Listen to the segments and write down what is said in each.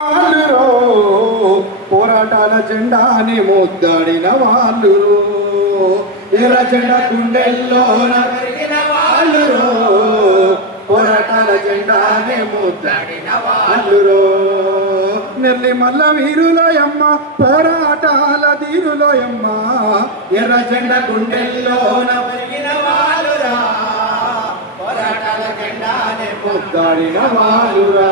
వాళ్ళురో పోరాటాల జెండాని ముద్దాడిన వాళ్ళురో ఎర్ర జెండా గుండెల్లోన పెరిగిన వాళ్ళురో పోరాటాల జెండాని ముద్దాడిన వాళ్ళురో నెల్లి మల్ల వీరులోయమ్మ పోరాటాల ధీరులోయమ్మ ఎర్ర జెండా గుండెల్లోన పెరిగిన వాళ్ళురా పోరాటాల జెండాని ముద్దాడిన వాళ్ళురా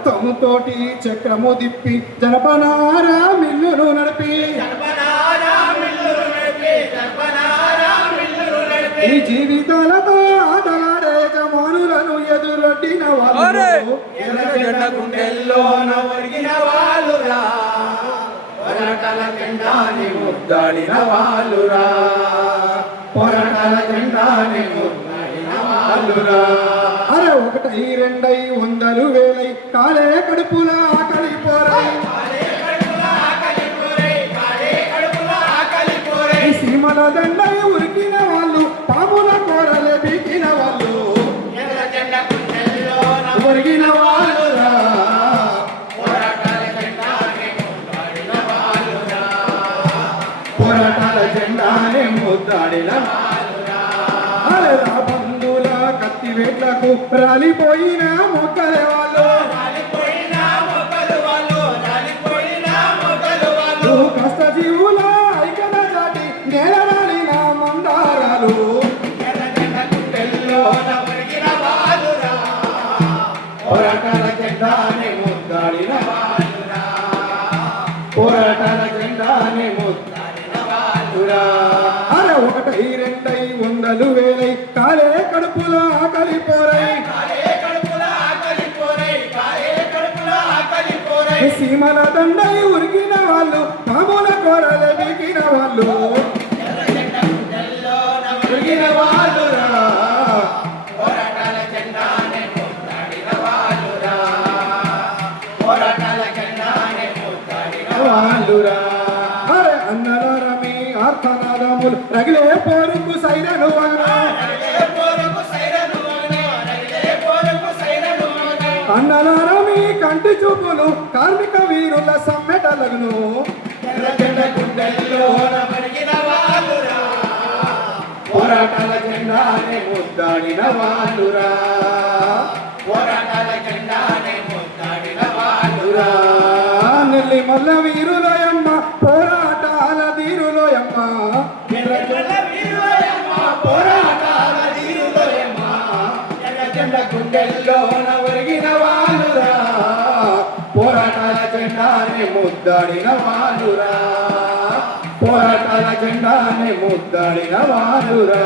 రక్తముతోటి చక్రము దిప్పి జనపనారా మిల్లును నడిపి ఈ జీవితాలతో ఆటలాడే జమానులను ఎదురొడ్డిన వాళ్ళు వాళ్ళురా పోరాటాల జెండాని ముద్దాడిన వాళ్ళురా పోరాటాల జెండాని అరే ఒకటై రెండై వందలు వేలై కాలే కడుపుల ఆకలి పోరై సీమల దండై ఉరికిన వాళ్ళు పాముల కోరలే బీకిన వాళ్ళు ఉరికిన వాళ్ళురా పోరాటాల జెండానే ముద్దాడిన వేట్లకు రాలిపోయిన మొక్కలే వాళ్ళు కష్ట జీవుల ఐకన జాతి నేల రాలిన మందారాలు పోరాటాల జెండాని ముద్దాడిన పోరాటాల జెండాని ముద్దాడిన వాళ్ళురా అరే ఒకటై రెండై వందలు వేలై కాలే కడుపుల ఆకలి పోరై సీమల దండై ఉరికిన వాళ్ళు పాముల కోరలే బీకిన వాళ్ళు ఉరికిన వాళ్ళురా పోరాటాల జెండాని ముద్దాడిన వాళ్ళురా పోరాటాల జెండాని ముద్దాడిన వాళ్ళురా అన్నలారా మీ ఆర్తనాదములు రగిలే పోరుకు సైరను అన్నలారా మీ కంటి చూపులు కార్మిక వీరుల సమ్మెటలను పోరాటాల జెండాని ముద్దాడిన వాళ్ళురా పోరాటాల జెండాని ముద్దాడిన వాళ్ళురా నెల్లి మల్ల వీరులోయమ్మ పోరాటాల ధీరులోయమ్మ పోరాటాల ధీరులోయమ్మ గుండెల్లోన ఒరిగిన వాళ్ళురా పోరాటాల జెండాని ముద్దాడిన వాళ్ళురా పోరాటాల జెండాని ముద్దాడిన వాళ్ళురా